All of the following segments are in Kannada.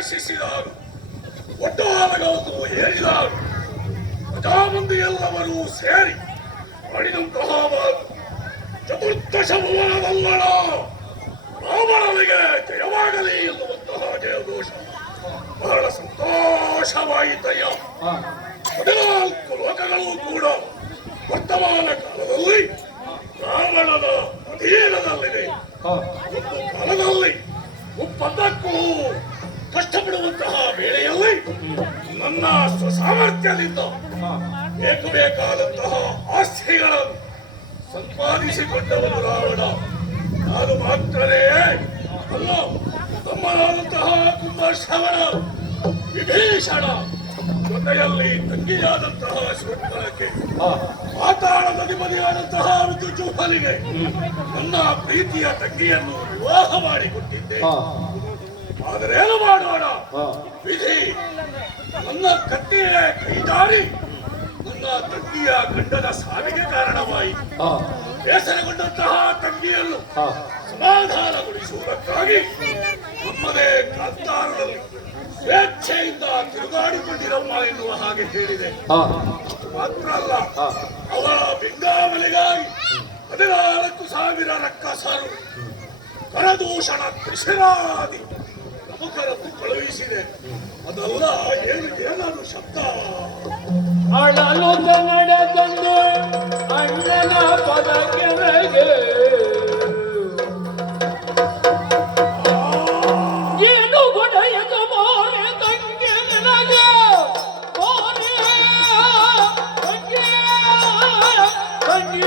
ಪ್ರವೇಶಿಸಿದಾಗ ಒಡ್ಡಾಲಗಳನ್ನು ಏರಿದಾಗ ಪ್ರಜಾಮಂದಿ ಎಲ್ಲವರೂ ಸೇರಿ ಮಾಡಿದಂತಹ ಚತುರ್ದಶ ಭುವನದಲ್ಲಣ ರಾಮನಿಗೆ ಜಯವಾಗಲಿ ಎನ್ನುವಂತಹ ಜಯಘೋಷ ಬಹಳ ಸಂತೋಷವಾಯಿತಯ್ಯ. 14 ಲೋಕಗಳು ಕೂಡ ವರ್ತಮಾನ ಕಾಲದಲ್ಲಿ ರಾವಣನ ಅಧೀನದಲ್ಲಿದೆ. ಒಂದು ಕಾಲದಲ್ಲಿ ಒಪ್ಪಂದಕ್ಕೂ ಕಷ್ಟಪಡುವಂತಹ ವೇಳೆಯಲ್ಲಿ ನನ್ನ ಸ್ವಸಾಮರ್ಥ್ಯದಿಂದ ಬೇಕಾದಂತಹ ಆಸ್ತಿಗಳನ್ನು ಸಂಪಾದಿಸಿಕೊಂಡವನು ರಾವಣ. ನಾನು ಮಾತ್ರವೇ ಅಲ್ಲ, ತಮ್ಮನಾದಂತಹ ಕುಂಭಶ್ರವಣ, ವಿಭೀಷಣ, ಜೊತೆಯಲ್ಲಿ ತಂಗಿಯಾದಂತಹ ಶೂರ್ಪಣಖೆ, ಪಾತಾಳದ ಅಧಿಪತಿಯಾದಂತಹ ಋತುಚೂಫನಿಗೆ ನನ್ನ ಪ್ರೀತಿಯ ತಂಗಿಯನ್ನು ವಿವಾಹ ಮಾಡಿಕೊಟ್ಟಿದ್ದೆ. ಆದರೆ ಏನು ಮಾಡೋಣ, ವಿಧಿ ನನ್ನ ಕತ್ತಿಯೇ ಕೈದಾರಿ ನನ್ನ ತಂಗಿಯ ಗಂಡನ ಸಾವಿಗೆ ಕಾರಣವಾಯಿತು. ಬೇಸರಗೊಂಡಂತಹ ತಂಗಿಯನ್ನು ಸಮಾಧಾನಗೊಳಿಸುವುದಕ್ಕಾಗಿ ನಮ್ಮದೇ ಕಾಂತಾರದಲ್ಲಿ ಸ್ವೇಚ್ಛೆಯಿಂದ ತಿರುಗಾಡಿಕೊಂಡಿರಮ್ಮ ಎನ್ನುವ ಹಾಗೆ ಹೇಳಿದೆ. ಮಾತ್ರ ಅಲ್ಲ, ಅವರ ಬೆಂಗಾವಲಿಗಾಗಿ 14,000 ರಕ್ಕಸರು ಕರದೂಷಣ ಕೃಷಿರಾದಿ ಪ್ರಮುಖರನ್ನು ಕಳುಹಿಸಿದೆ. ಅದಲ್ಲ ಏನಾದ್ರು ಶಬ್ದ ಅಳಲುತ ನಡೆದಂದು ಅಣ್ಣನ ಪದಕೆರೆಗೆ ಏನು ಗುಣಯದು ಮೋರೆ ತಂಗಿ ನಿನಗೆ ಮೋರೆ ತಂಗಿ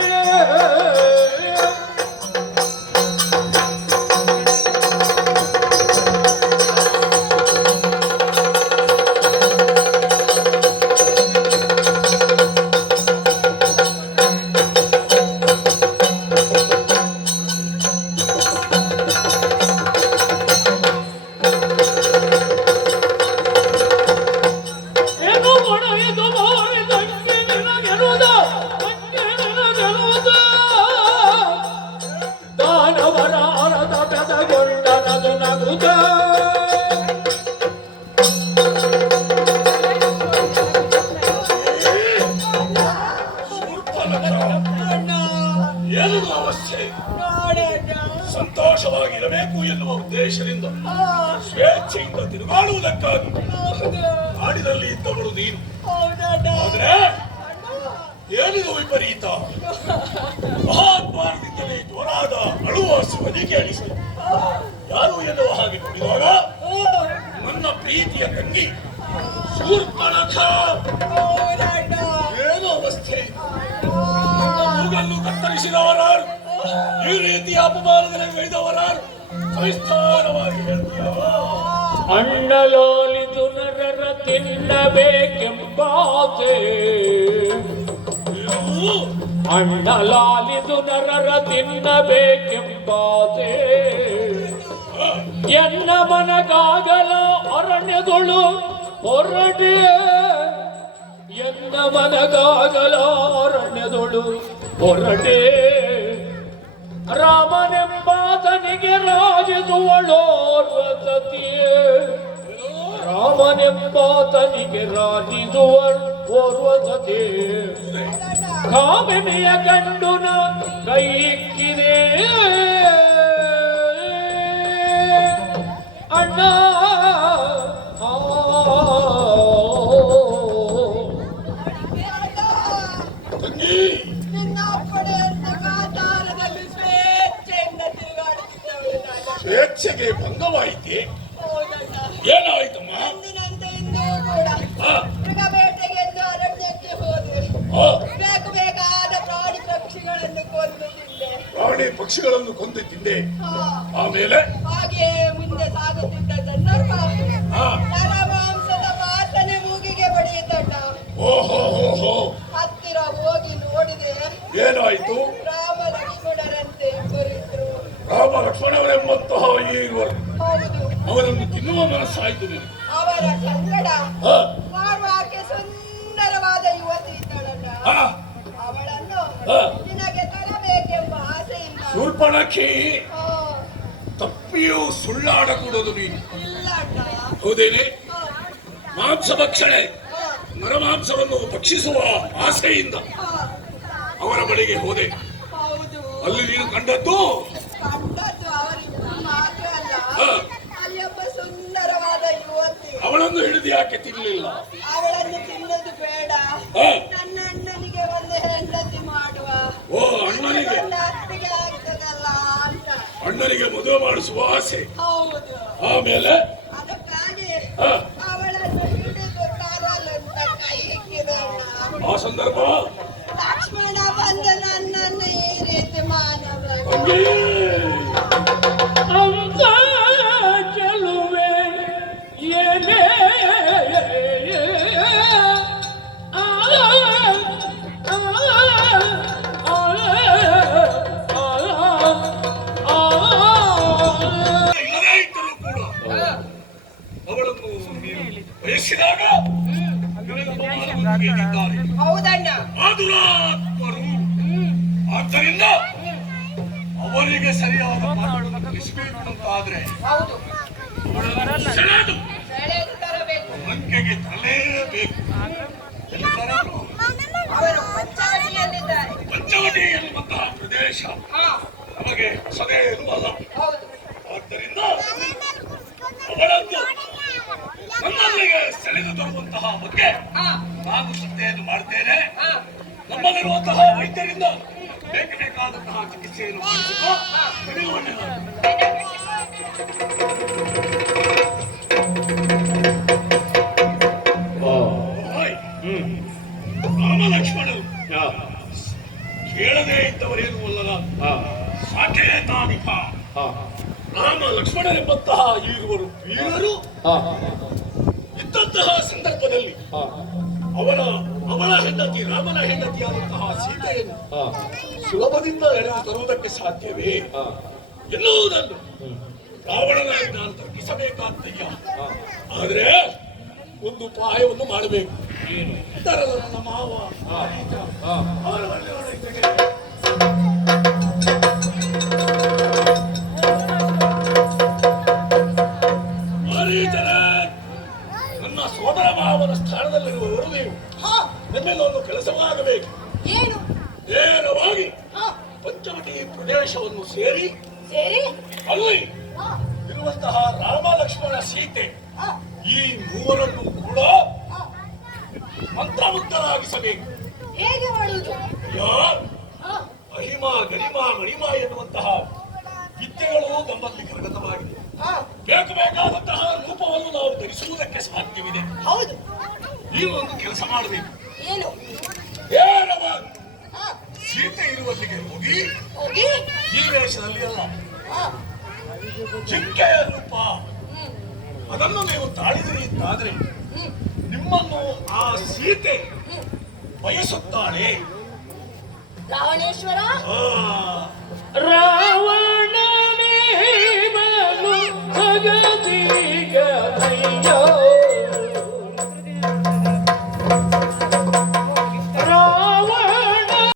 ಸಂತೋಷವಾಗಿರಬೇಕು ಎನ್ನುವ ಉದ್ದೇಶದಿಂದ ಸ್ವೇಚ್ಛೆಯಿಂದ ತಿರುಗಾಡುವುದಕ್ಕಾಗಿ ನಾಡಿನಲ್ಲಿ ಇದ್ದವಳು ನೀನು. ಆದ್ರೆ ಏನಿದು ವಿಪರೀತ? ಮಹಾತ್ಮಾನದಿಂದಲೇ ಜೋರಾದ ಅಳುವ ಸ್ವನಿ ಕೇಳಿಸಿ ಯಾರು ಎನ್ನುವ ಹಾಗೆ ನೋಡಿದಾಗ ನನ್ನ ಪ್ರೀತಿಯ ತಂಗಿ ಶೂರ್ಪಣಖ ಏನು ಅವಸ್ಥೆ? ನನ್ನ ಮೂಗನ್ನು ಕತ್ತರಿಸಿದವರಾರು, ಈ ರೀತಿಯ ಅಪಮಾನಗಳನ್ನು ಗೈದವರಾರು? ಸವಿಸ್ತಾರವಾಗಿ ಹೇಳ್ತೀಯವ? ಅಣ್ಣಲೋಲಿದು ನರರ ತಿನ್ನಬೇಕೆಂಬಾಸೆ, ಅಣ್ಣಲಾಲಿದು ನರರ ತಿನ್ನಬೇಕೆಂಬಾಸೆ, ಎನ್ನ ಮನಗಾಗಲ ಅರಣ್ಯದೊಳು ಹೊರಟೆ, ಎನ್ನ ಮನಗಾಗಲ ಅರಣ್ಯದೊಳು ಹೊರಟೆ, ರಾಮನೆಂಬಾತನಿಗೆ ರಾಜಿಸುವಳೋರ್ವ ಸತಿಯೇ, ರಾಮನೆಂಬಾತನಿಗೆ ರಾಜಿಸುವಳೋರ್ವ ಸತಿಯೇ, ಕಾಮಿನಿಯ ಗಂಡುನ ಕೈಕ್ಕಿದೆ ಅಣ್ಣ. ಸ್ವೇಚ್ಛೆಗೆ ಭಂಗವಾಯಿತೆ? ಏನಾಯ್ತಮ್ಮ? ಬೇಕಾದ ಪ್ರಾಣಿ ಪಕ್ಷಿಗಳನ್ನು ಕೊಂದು ತಿಂದೆ. ಪ್ರಾಣಿ ಪಕ್ಷಿಗಳನ್ನು ಕೊಂದು ತಿಂದೆ. ಆಮೇಲೆ ಹಾಗೆ ಮುಂದೆ ಸಾಗುತ್ತಿದ್ದ ಸಂದರ್ಭ ನರಮಾಂಸದ ವಾಸನೆ ಮೂಗಿಗೆ ಬಡಿಯಿತಣ್ಣ. ಓಹೋ, ಹತ್ತಿರ ಹೋಗಿ ನೋಡಿದೆ. ಏನಾಯ್ತು? ರಾಮ ಲಕ್ಷ್ಮಣರಂತೆ ಇಬ್ಬರಿದ್ರು. ರಾಮ ಲಕ್ಷ್ಮಣರೆಂಬಂತಹ ಇವರು ಹೌದು. ಅವರನ್ನು ತಿನ್ನುವ ಮನಸ್ಸಾಯ್ತು ನಿನಗೆ? ಅವರ ಸಂಗಡ ಮಾಡುವಾಕೆ ಸುಂದರವಾದ ಯುವತಿ ಇದ್ದಳಣ್ಣ. ಅವಳನ್ನು ನಿನಗೆ ತರಬೇಕೆಂಬ ಆಸೆಯಿಂದ ಶೂರ್ಪಣಖಿ ತಪ್ಪಿಯೂ ಸುಳ್ಳಾಡಕೂಡದು ನೀನು. ಇಲ್ಲ ಅಣ್ಣ. ಹೌದೇನೆ? ಹಾ, ಮಾಂಸ ಭಕ್ಷಣೆ, ಹಾ, ನರಮಾಂಸವನ್ನು ಭಕ್ಷಿಸುವ ಆಸೆಯಿಂದ ಹಾ, ಅವರ ಬಳಿಗೆ ಹೋದೆ. ಹೌದು. ಅಲ್ಲಿ ನೀನು ಕಂಡದ್ದು ಕಂಡದ್ದು ಅವರಿಬ್ಬರು ಮಾತ್ರ ಅಲ್ಲ, ಹಾ. ಅಲ್ಲಿ ಒಬ್ಬ ಸುಂದರವಾದ ಯುವತಿ. ಅವಳನ್ನು ಹಿಡಿದು ಯಾಕೆ ತಿನ್ನಲಿಲ್ಲ? ಅವಳನ್ನು ತಿನ್ನೋದು ಬೇಡ, ಹಾ. ನನ್ನ ಅಣ್ಣನಿಗೆ ಒಂದು ಹೆಂಡತಿ ಮಾಡುವ. ಓ, ಅಣ್ಣನಿಗೆ ನನ್ನ ಅತ್ತಿಗೆ ಆಗ್ತದಲ್ಲ ಅಂತ. ಅಣ್ಣನಿಗೆ ಮದುವೆ ಮಾಡಿಸುವ ಆಸೆ. ಹೌದು. ಆಮೇಲೆ ಅದಕ್ಕಾಗಿ ಹಾ. ಅವಳನ್ನು ಹಿಡಿದು ತರಲಂತ ಕೈ ಹಿಕ್ಕಿದೆ ಅಣ್ಣ. ಆ ಸಂದರ್ಭ ಲಕ್ಷ್ಮಣ ಬಂದು ನನ್ನನ್ನು ಈ ರೀತಿ ಮಾನವ. ತಂಗಿ, ಅಂತ ಚೆಲುವೆ ಏನೇ ಆ, ಆ, ಆ, ಇಲ್ಲದೇ ಇದ್ದರೂ ಕೂಡ ಅವಳನ್ನು ನೀನು ಬಯಸಿದಾಗ ಹೇಳಿದ್ದಾರೆ ಹೌದಣ್ಣ. ಆದುರಾತ್ಮರು. ಆದ್ದರಿಂದ ಅವರಿಗೆ ಸರಿಯಾದ ಪಾಠವನ್ನು ಕಲಿಸಬೇಕು ಅಂತಾದ್ರೆ ಹೌದು. ಸೆಳೆದು ಸೆಳೆದು ತರಬೇಕು. ಲಂಕೆಗೆ ತರಲೇಬೇಕು. ಎಲ್ಲಿ ತರಲು? ಅವರು ಪಂಚಾವಟಿಯಲ್ಲಿದ್ದಾರೆ. ಪಂಚವಟಿ ಎನ್ನುವಂತಹ ಪ್ರದೇಶ ಹಾ, ನಮಗೆ ಸದೇನು ಅಲ್ಲ. ಹೌದು. ಆದ್ದರಿಂದ ಅವಳನ್ನು ನನ್ನಲ್ಲಿಗೆ ಸೆಳೆದು ತರುವಂತಹ ಬಗ್ಗೆ ಹಾ, ನಾನು ಚಿಂತೆಯನ್ನು ಮಾಡ್ತೇನೆ. ಹಾ, ನಮ್ಮಲ್ಲಿರುವಂತಹ ವೈದ್ಯರಿಂದ ಬೇಕಾದಂತಹ ಚಿಕಿತ್ಸೆಯನ್ನು ಮಾಡಿಸಿಕೊ. ನಡೆಯುವಣ್ಣೆ ನಾನು. ಓಯ್, ರಾಮ ಲಕ್ಷ್ಮಣರು ಕೇಳದೇ ಇದ್ದವರೇನು ಅಲ್ಲದ ಸಾಕೇತಾಧಿಪ ರಾಮ ಲಕ್ಷ್ಮಣರೆಂಬಂತಹ ಇರುವರು ವೀರರು ಇದ್ದಂತಹ ಸಂದರ್ಭದಲ್ಲಿ ಅವಳ ಹೆಂಡತಿ ರಾಮನ ಹೆಂಡತಿಯಾದಂತಹ ಸೀತೆಯನ್ನು ಸುಲಭದಿಂದ ಎಳೆದು ತರುವುದಕ್ಕೆ ಸಾಧ್ಯವೇ ಎನ್ನುವುದನ್ನು ರಾವಣನಾಗಿ ನಾನು ತರ್ಕಿಸಬೇಕಾದ್ದಯ್ಯ. ಆದ್ರೆ ಒಂದು ಉಪಾಯವನ್ನು ಮಾಡಬೇಕು. ತರಲು ನನ್ನ ಮಾವ ಅವರ ಒಳ್ಳೆಯವರಿದ್ದರೆ ನನ್ನ ಸೋದರ ಮಾವನ ಸ್ಥಾನದಲ್ಲಿರುವವರು ನೀವು. ನಿಮ್ಮೆಲ್ಲ ಒಂದು ಕೆಲಸವಾಗಬೇಕು. ಏನು? ನೇರವಾಗಿ ಪಂಚವಟಿ ಪ್ರದೇಶವನ್ನು ಸೇರಿ ಅಲ್ಲಿ ಇರುವಂತಹ ರಾಮ ಲಕ್ಷ್ಮಣ ಸೀತೆ ಈ ಮೂವರನ್ನು ಕೂಡ ಮಂತ್ರಮುಗ್ಧರಾಗಿಸಬೇಕು. ಹೇಗೆ ಮಾಡುವುದು? ಅಹಿಮ ಗರಿಮ ಮಣಿಮ ಎನ್ನುವಂತಹ ವಿದ್ಯೆಗಳು ನಮ್ಮಲ್ಲಿ ಕರಗತವಾಗಿದೆ. ಬೇಕಾದಂತಹ ರೂಪವನ್ನು ನಾವು ಧರಿಸುವುದಕ್ಕೆ ಸಾಧ್ಯವಿದೆ. ಹೌದು. ನೀವು ಒಂದು ಕೆಲಸ ಮಾಡಬೇಕು. ಏನು? ನೇರವಾಗಿ ಸೀತೆ ಇರುವಲ್ಲಿಗೆ ಹೋಗಿ ಹೋಗಿ ಈ ವೇಷದಲ್ಲಿ ಅಲ್ಲ, ಜಿಂಕೆಯ ರೂಪ ಅದನ್ನು ನೀವು ತಾಳಿದಿರಿ ಅಂತಾದ್ರೆ ನಿಮ್ಮನ್ನು ಆ ಸೀತೆ ಬಯಸುತ್ತಾಳೆ. ರಾವಣೇಶ್ವರ